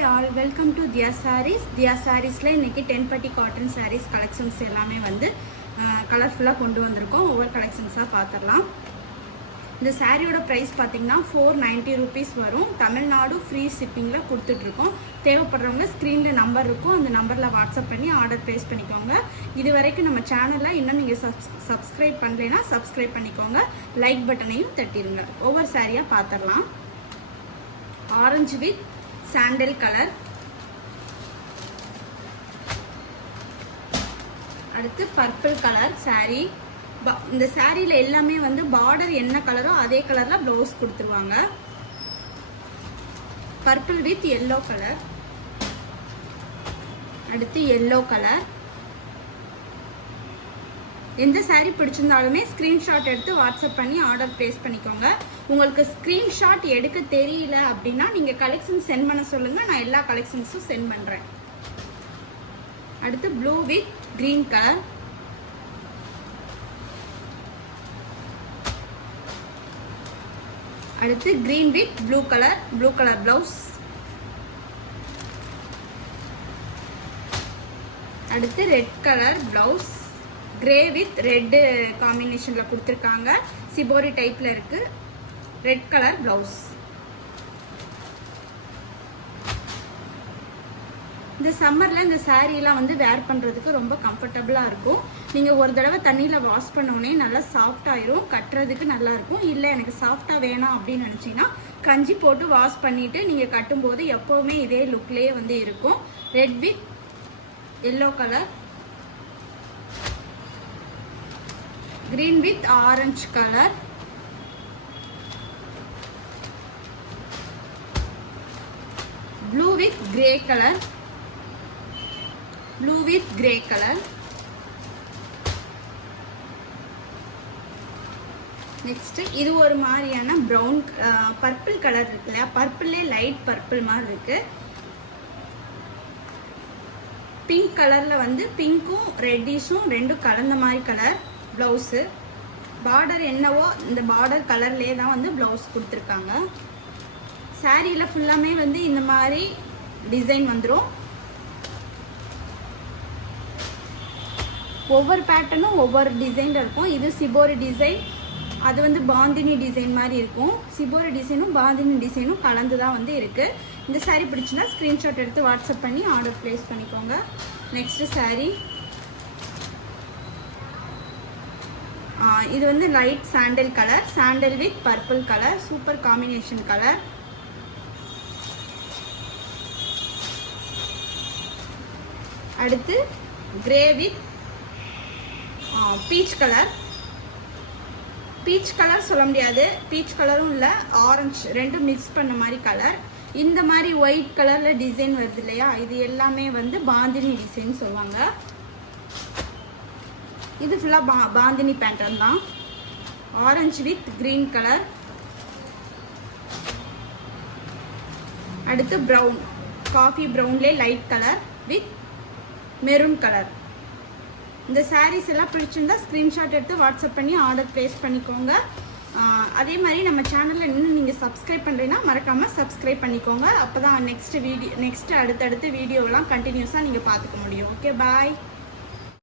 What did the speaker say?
Hi all, welcome to தியா சாரீஸ். தியா சாரீஸில் இன்றைக்கி 10 பட்டி காட்டன் சாரீஸ் கலெக்ஷன்ஸ் எல்லாமே வந்து கலர்ஃபுல்லாக கொண்டு வந்திருக்கோம். ஒவ்வொரு கலெக்ஷன்ஸாக பார்த்துடலாம். இந்த சாரியோட ப்ரைஸ் பார்த்திங்கன்னா 490 rupees வரும். தமிழ்நாடு ஃப்ரீ ஷிப்பிங்கில் கொடுத்துட்ருக்கோம். தேவைப்படுறவங்க ஸ்க்ரீனில் நம்பர் இருக்கும், அந்த நம்பரில் வாட்ஸ்அப் பண்ணி ஆர்டர் ப்ளேஸ் பண்ணிக்கோங்க. இது வரைக்கும் நம்ம சேனலில் இன்னும் நீங்கள் சப்ஸ்கிரைப் பண்ணலைன்னா சப்ஸ்கிரைப் பண்ணிக்கோங்க. லைக் பட்டனையும் தட்டிடுங்க. ஒவ்வொரு சாரியாக பார்த்துடலாம். ஆரஞ்சு வித் சாண்டல் கலர், அடுத்து பர்பிள் கலர் சாரி. இந்த சாரியில எல்லாமே வந்து பார்டர் என்ன கலரோ அதே கலர்ல ப்ளவுஸ் கொடுத்துருவாங்க. பர்பிள் வித் எல்லோ கலர், அடுத்து எல்லோ கலர். எந்த சாரீ பிடிச்சிருந்தாலுமே ஸ்க்ரீன்ஷாட் எடுத்து வாட்ஸ்அப் பண்ணி ஆர்டர் ப்ளேஸ் பண்ணிக்கோங்க. உங்களுக்கு ஸ்க்ரீன்ஷாட் எடுக்க தெரியல அப்படின்னா நீங்கள் கலெக்ஷன் சென்ட் பண்ண சொல்லுங்கள், நான் எல்லா கலெக்ஷன்ஸும் சென்ட் பண்ணுறேன். அடுத்து ப்ளூ வித் க்ரீன் கலர், அடுத்து green with blue colour blouse, அடுத்து red colour blouse, grey with red காம்பினேஷன்ல கொடுத்துருக்காங்க. சிபோரி டைப்ல இருக்கு. Red colour blouse. இந்த சம்மர்ல இந்த சாரீலாம் வந்து வேர் பண்றதுக்கு ரொம்ப கம்ஃபர்டபுளா இருக்கும். நீங்க ஒரு தடவை தண்ணியில வாஷ் பண்ணோடனே நல்லா சாஃப்ட் ஆயிரும், கட்டுறதுக்கு நல்லா இருக்கும். இல்ல எனக்கு சாஃப்டா வேணாம் அப்படின்னு நினைச்சீங்கன்னா கஞ்சி போட்டு வாஷ் பண்ணிட்டு நீங்க கட்டும்போது எப்பவுமே இதே லுக்லயே வந்து இருக்கும். Red with yellow colour, green with orange color, blue with grey color, blue with grey color. Next இது ஒரு மாதிரியான ப்ரௌன் பர்பிள் கலர் இருக்கு இல்லையா, பர்பிள்லே லைட் பர்பிள் மாதிரி இருக்கு. பிங்க் கலர்ல வந்து பிங்க்கும் ரெட்டிஷும் ரெண்டும் கலந்த மாதிரி கலர் ப்ளவுஸு. பார்டர் என்னவோ இந்த பார்டர் கலர்லேயே தான் வந்து ப்ளவுஸ் கொடுத்துருக்காங்க. சாரியில் ஃபுல்லாமே வந்து இந்த மாதிரி டிசைன் வந்துடும். ஒவ்வொரு பேட்டர்னும் ஒவ்வொரு டிசைனில் இருக்கும். இது சிபோரி டிசைன், அது வந்து பாந்தினி டிசைன் மாதிரி இருக்கும். சிபோரி டிசைனும் பாந்தினி டிசைனும் கலந்து தான் வந்து இருக்குது. இந்த சாரீ பிடிச்சுன்னா ஸ்க்ரீன்ஷாட் எடுத்து வாட்ஸ்அப் பண்ணி ஆர்டர் ப்ளேஸ் பண்ணிக்கோங்க. நெக்ஸ்ட்டு சாரீ இது வந்து light sandal colour, sandal with purple colour, super combination colour. அடுத்து grey with peach colour. Peach colour சொல்ல முடியாது, பீச் கலரும் இல்லை, ஆரஞ்சு ரெண்டும் மிக்ஸ் பண்ண மாதிரி கலர். இந்த மாதிரி ஒயிட் கலர்ல டிசைன் வருது இல்லையா, இது எல்லாமே வந்து பாந்தினி டிசைன் சொல்லுவாங்க. இது ஃபுல்லாக பாந்தினி பேட்டர்ன் தான். ஆரஞ்சு வித் கிரீன் கலர், அடுத்து ப்ரௌன், காஃபி ப்ரௌன்லேயே light colour with maroon colour. இந்த சாரீஸ் எல்லாம் பிடிச்சிருந்தா ஸ்க்ரீன்ஷாட் எடுத்து வாட்ஸ்அப் பண்ணி ஆர்டர் ப்ளேஸ் பண்ணிக்கோங்க. அதே மாதிரி நம்ம சேனலில் இன்னும் நீங்கள் சப்ஸ்கிரைப் பண்ணுறீங்கன்னா மறக்காமல் சப்ஸ்கிரைப் பண்ணிக்கோங்க. அப்போ தான் நெக்ஸ்ட் அடுத்தடுத்த வீடியோலாம் கண்டினியூஸாக நீங்கள் பார்த்துக்க முடியும். ஓகே, பாய்.